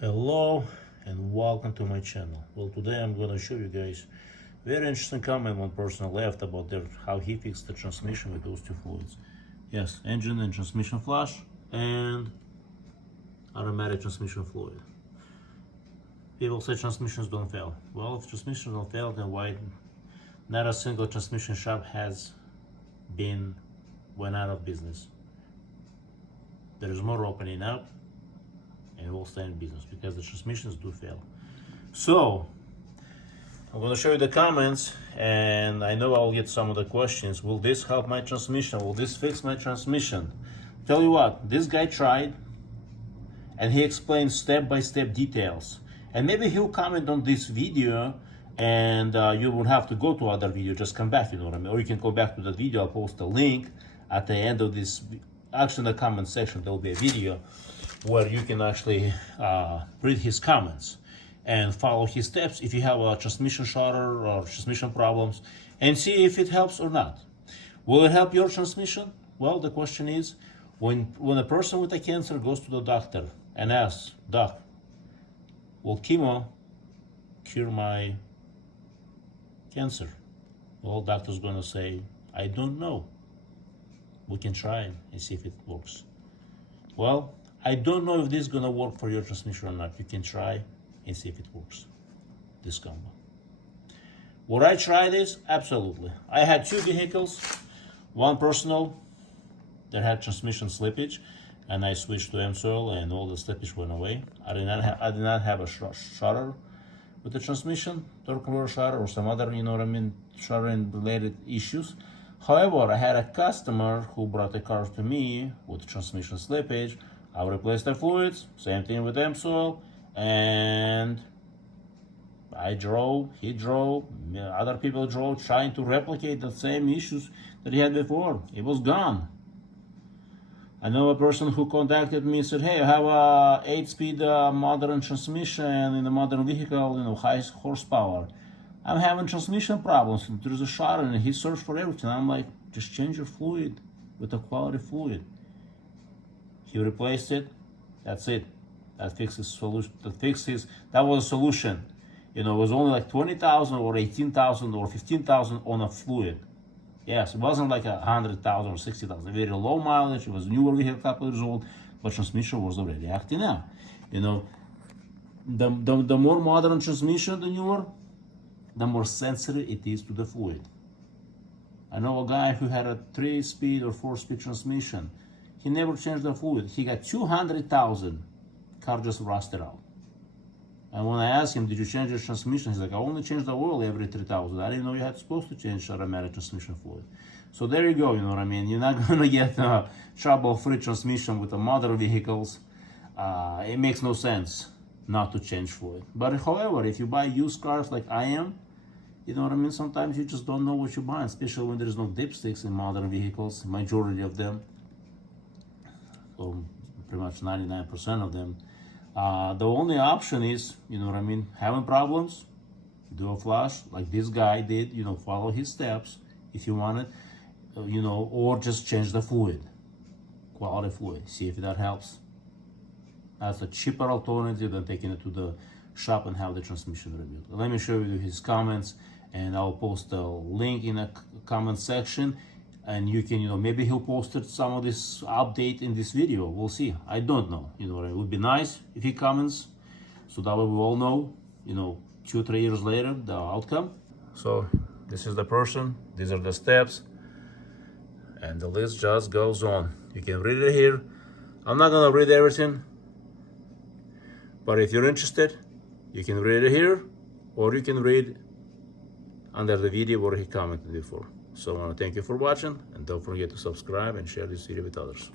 Hello and welcome to my channel. Well, today I'm gonna show you guys very interesting comment one person left about how he fixed the transmission with those two fluids. Yes, engine and transmission flush and automatic transmission fluid. People say transmissions don't fail. Well, if transmissions don't fail, then why not a single transmission shop went out of business? There is more opening up and will stay in business because the transmissions do fail. So I'm going to show you the comments, and I know I'll get some of the questions. Will this help my transmission? Will this fix my transmission? Tell you what, this guy tried and he explained step-by-step details, and maybe he'll comment on this video and you won't have to go to other video, just come back, you know what I mean? Or you can go back to the video. I'll post a link at the end of this. Actually, in the comment section there will be a video where you can actually read his comments and follow his steps if you have a transmission shudder or transmission problems, and see if it helps or not. Will it help your transmission? Well, the question is, when a person with a cancer goes to the doctor and asks, "Doc, will chemo cure my cancer?" Well, doctor's gonna say, "I don't know. We can try and see if it works." Well, I don't know if this is gonna work for your transmission or not. You can try and see if it works, this combo. Would I try this? Absolutely. I had two vehicles, one personal that had transmission slippage, and I switched to Amsoil and all the slippage went away. I did not have a shudder with the transmission, torque converter shudder or some other, you know what I mean, shuttering related issues. However, I had a customer who brought a car to me with transmission slippage. I replaced the fluids, same thing with Amsoil, and I drove, he drove, other people drove, trying to replicate the same issues that he had before. It was gone. I know a person who contacted me and said, "Hey, I have a 8-speed modern transmission in a modern vehicle, you know, high horsepower. I'm having transmission problems. There's a shudder," and he searched for everything. I'm like, "Just change your fluid with a quality fluid." He replaced it. That's it. That fixes solution. That was a solution. You know, it was only like 20,000 or 18,000 or 15,000 on a fluid. Yes, it wasn't like 100,000 or 60,000. Very low mileage. It was a newer vehicle, a couple years old, but transmission was already acting out. You know, the more modern transmission, the newer, the more sensitive it is to the fluid. I know a guy who had a 3-speed or 4-speed transmission. He never changed the fluid. He got 200,000. Car just rusted out. And when I asked him, "Did you change your transmission?" He's like, "I only change the oil every 3,000. I didn't know you had supposed to change automatic transmission fluid." So there you go, you know what I mean? You're not gonna get trouble-free transmission with the modern vehicles. It makes no sense not to change fluid. But however, if you buy used cars like I am, you know what I mean? Sometimes you just don't know what you're buying, especially when there's no dipsticks in modern vehicles, majority of them. Or pretty much 99% of them. The only option is, you know what I mean, having problems, do a flush like this guy did, you know, follow his steps if you want it, you know, or just change the fluid, quality fluid, see if that helps. That's a cheaper alternative than taking it to the shop and have the transmission reviewed. Let me show you his comments, and I'll post a link in the comment section. And you can, you know, maybe he'll post some of this update in this video. We'll see. I don't know. You know, it would be nice if he comments, so that way we all know, you know, 2-3 years later, the outcome. So this is the person, these are the steps, and the list just goes on. You can read it here. I'm not gonna read everything, but if you're interested, you can read it here, or you can read under the video where he commented before. So I want to thank you for watching, and don't forget to subscribe and share this video with others.